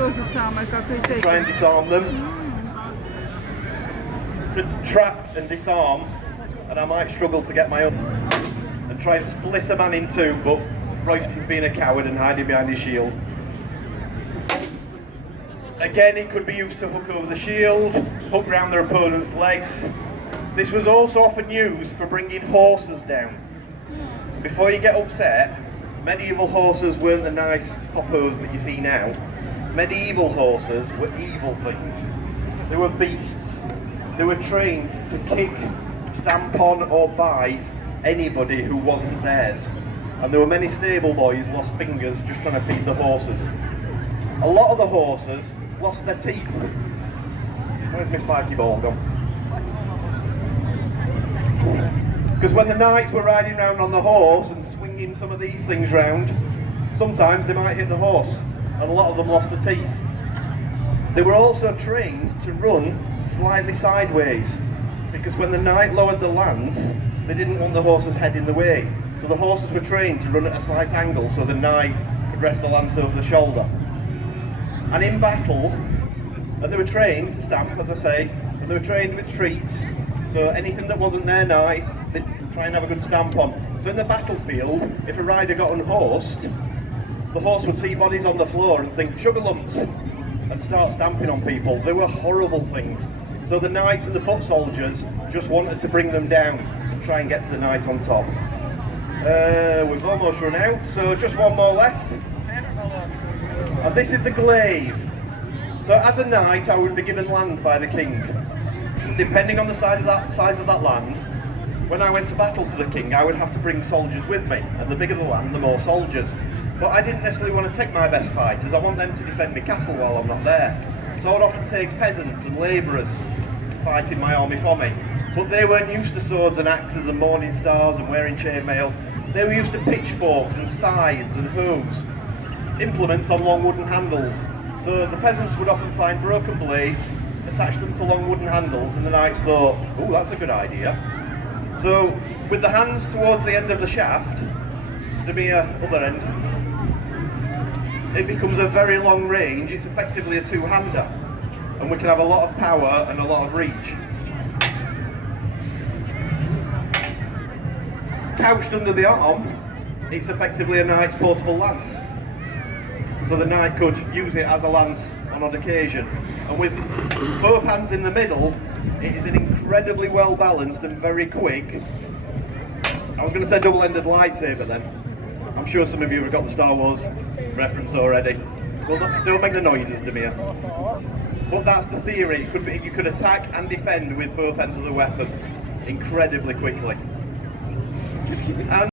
То же самое, как и с Try and этим. disarm them. To trap and disarm, and I might struggle to get my own and try and split a man in two, but Royston's being a coward and hiding behind his shield. Again, it could be used to hook over the shield, hook round their opponent's legs. This was also often used for bringing horses down. Before you get upset, medieval horses weren't the nice poppos that you see now. Medieval horses were evil things. They were beasts. They were trained to kick, stamp on or bite anybody who wasn't theirs. And there were many stable boys lost fingers just trying to feed the horses. A lot of the horses lost their teeth. Where's my spiky ball gone? Because when the knights were riding round on the horse and swinging some of these things round, sometimes they might hit the horse, and a lot of them lost the teeth. They were also trained to run slightly sideways, because when the knight lowered the lance, they didn't want the horse's head in the way. So the horses were trained to run at a slight angle so the knight could rest the lance over the shoulder. And in battle, and they were trained to stamp, as I say, and they were trained with treats, so anything that wasn't their knight, they'd try and have a good stamp on. So in the battlefield, if a rider got unhorsed, the horse would see bodies on the floor and think, sugar lumps, and start stamping on people. They were horrible things. So the knights and the foot soldiers just wanted to bring them down and try and get to the knight on top. We've almost run out, so just one more left. And this is the glaive. So as a knight, I would be given land by the king. Depending on the size of that land, when I went to battle for the king, I would have to bring soldiers with me. And the bigger the land, the more soldiers. But I didn't necessarily want to take my best fighters. I want them to defend my castle while I'm not there. So I would often take peasants and labourers to fight in my army for me. But they weren't used to swords and axes and morning stars and wearing chainmail. They were used to pitchforks and scythes and hoes. Implements on long wooden handles. So the peasants would often find broken blades, attach them to long wooden handles, and the knights thought, oh, that's a good idea. So with the hands towards the end of the shaft, to be other end, it becomes a very long range. It's effectively a two-hander, and we can have a lot of power and a lot of reach. Couched under the arm, it's effectively a knight's portable lance. So the knight could use it as a lance on odd occasion. And with both hands in the middle, it is an incredibly well balanced and very quick, I was going to say double-ended lightsaber then. I'm sure some of you have got the Star Wars reference already. Well, don't make the noises, Demir. But that's the theory. It could be, you could attack and defend with both ends of the weapon incredibly quickly. And